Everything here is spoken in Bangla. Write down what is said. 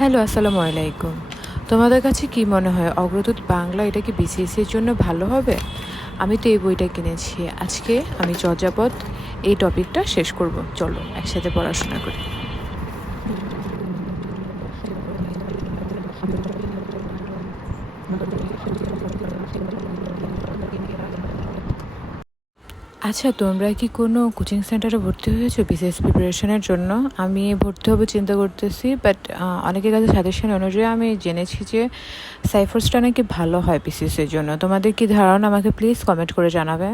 হ্যালো, আসসালামু আলাইকুম। তোমাদের কাছে কি মনে হয় অগ্রদূত বাংলা এটা কি বিসিএসসি এর জন্য ভালো হবে? আমি তো এই বইটা কিনেছি। আজকে আমি চর্যাপদ এই টপিকটা শেষ করব। চলো একসাথে পড়াশোনা করি। আচ্ছা, তোমরা কি কোনো কোচিং সেন্টারে ভর্তি হয়েছো বিসিএস প্রিপারেশনের জন্য? আমি ভর্তি হবো চিন্তা করতেছি, বাট অনেকের কাছে সাজেশন অনুযায়ী আমি জেনেছি যে সাইফার্সটা নাকি ভালো হয় বিসিএস এর জন্য। তোমাদের কি ধারণা আমাকে প্লিজ কমেন্ট করে জানাবে।